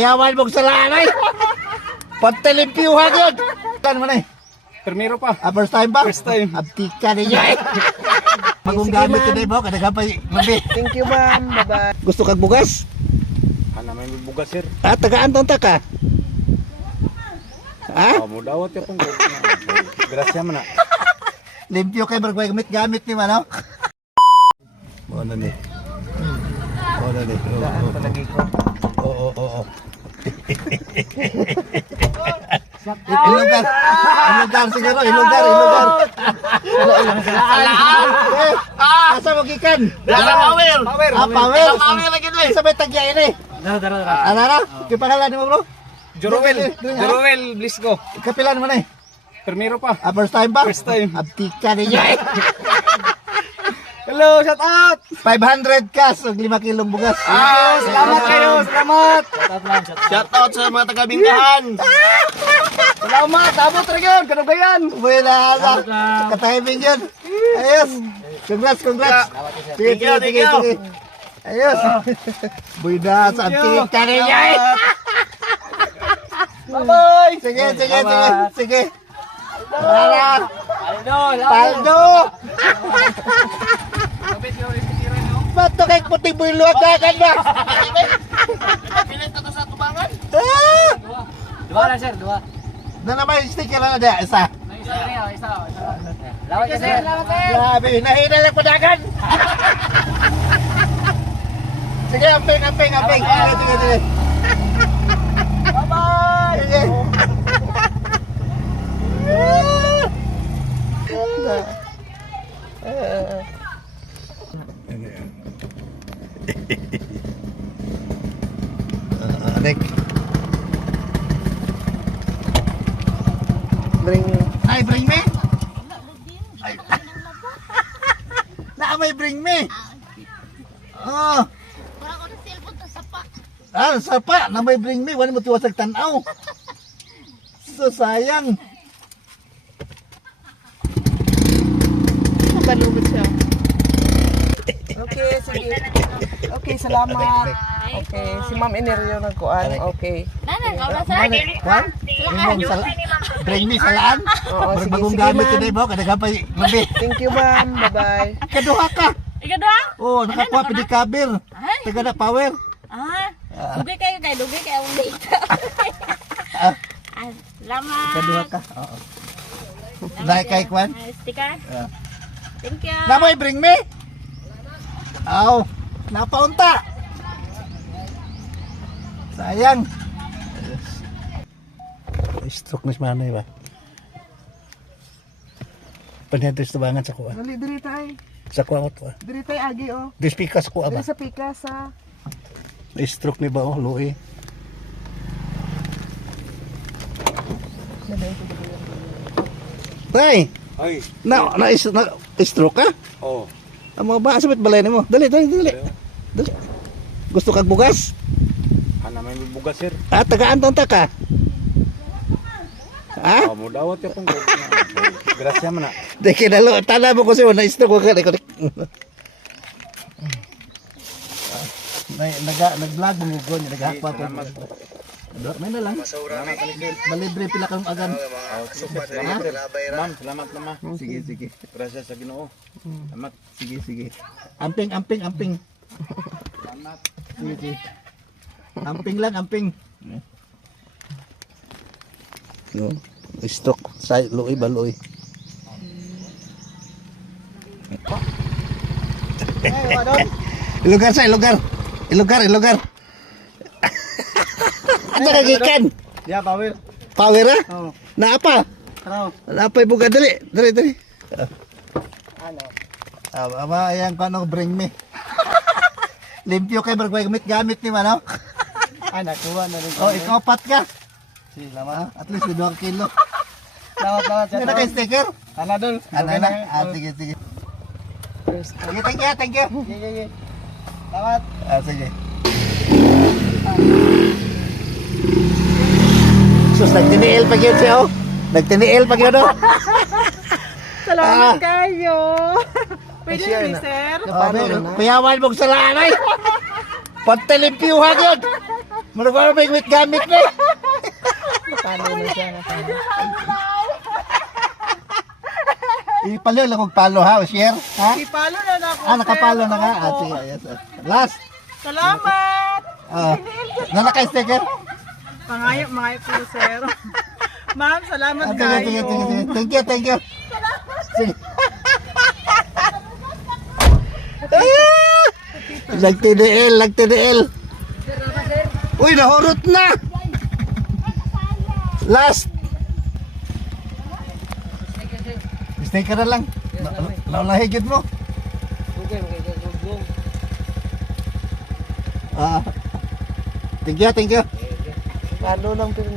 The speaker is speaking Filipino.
Yawan mong salaan ay. Pantalimpiyuhan yun. Saan mo na eh? Primero pa. First time ba? First time. Abtika niya eh. Bagong gamit ko na mo. Kadagapay. Mabi. Thank you, ma'am. Bye-bye. Gusto kag bugas? Ana may bugas sir. Tagaan tong taka. Ha? Mo dawat ya pong. Grasya man na. Limpyo kay barkway gamit ni mano. Mo na ni. Mo na ni. Daan palagi ko. Oo. Ilugar siguro, ilugar. Asa mo gikan? Power. Power lagi ni. Sabay tagya ini. Dara. Ana, kipangalan mo bro? Joruel Blisco. Kapilan mo na eh. Primero pa. First time ba? First time. Abtika niya eh. Hello, shout out. 500 cash ug 5 kilong bugas. Salamat kayo, salamat. Shout out sa mga taga-Bingkahan. Salamat, abot ra gyud kanugayan. Wala ala. Ka-timing yun. Ayos. Congrats. Sige. Ayos. Buida sa abtika niya eh. Bye-bye. Sige. Para. Paldo. Bato kay puting builuag kagan ba? Pilit ka to sa tubangan? Dua lang sir, dua. Na naman yung sticker na ada isa. Isa. Lawat ka sir. Grabe, hinahina lang padagan. Sige, amping. Sige. Bye-bye. Sige. Adik. Bring me. May bring me. Oh. Wala ko na cellphone to sapa. Sapa na may bring me, wala mo tiwasag tanaw. So sayang. Balugod siya. Okay, sige. Okay, salamat. Okay, si Ma'am Enerio nagkuan. Okay. Nanang, wala sa dili. Kwan? Bring me salaan. Oo, sige, Bagong sige, gamit ma'am. ko mo, kadagapay mabi. Thank you, ma'am. Bye-bye. Kaduha ka. Ikaw doon? Oh, nakakuha pidi kabir. Ay. Taga na power. Dugay kayo ang data. Ah, Salamat. kaduha ka. Oo. Dahil kay Kwan. Sticker. Yeah. Thank you. Namoy bring me. Aw, napaunta. Sayang. Stroke na si Manay ba? Panhentes na bangan sa kuha. Dali tayo. Sa kuha ko to. Dali tayo agi oh. Dispika sa kuha ba? Dali sa pika sa. Stroke ni ba oh, Louie? Tay, Ay. na stroke ka? Oh. Ang mga ba, sabit balay mo. Dali. Gusto kag bugas? Ana may bugas sir. Tagaan tong taka. Ha? Mo dawat ya pong. Grasya man na. Di kinalo, tala mo ko siya, na-stroke ka. Nag-vlog mo ko, naghahakpa ko. May na lang. Malibre pila kang agan. Ma'am, salamat naman. Sige. Grasya sa Ginoo. Salamat. Sige. Amping. Sige. Amping. No, stroke sa Louie ba Louie? Ilugar. Ano kagikan? Ya, power. Power ha? Oh. Naapa? Ano? Naapa buga dali. Dali. Ano? Ama ayan ko ano bring me. Limpyo kay barkway gamit ni mano. Ay, nakuha na rin. Oh, ikaw pat ka. Salamat. At least 2 kilo. Salamat. Ano kay sticker? Ana dol. Ano na? Sige. Sige, thank you. Sige. Salamat. Sige. Sus, nagtiniil pag yun siya, oh. Nagtiniil pag yun, oh. Salamat kayo. Pwede Siya na, na. sir. Payawan mong salaan ay. Pantalimpiyuhan yun. Maragway gamit gamit ni. Paano na siya? Napano. Ipalo lang kung palo ha, o share. Ha? Ipalo na na ako. Nakapalo na nga. Ah, sige, yes. Last. Salamat! Nalakay-sticker. Mga po, sir. Ma'am, salamat Ah, sige. Thank you. Sige. Nagtiniil. Uy, nahurot na. Last. Sticker na lang. Naulahigit mo. Ah. Thank you. Paano lang pero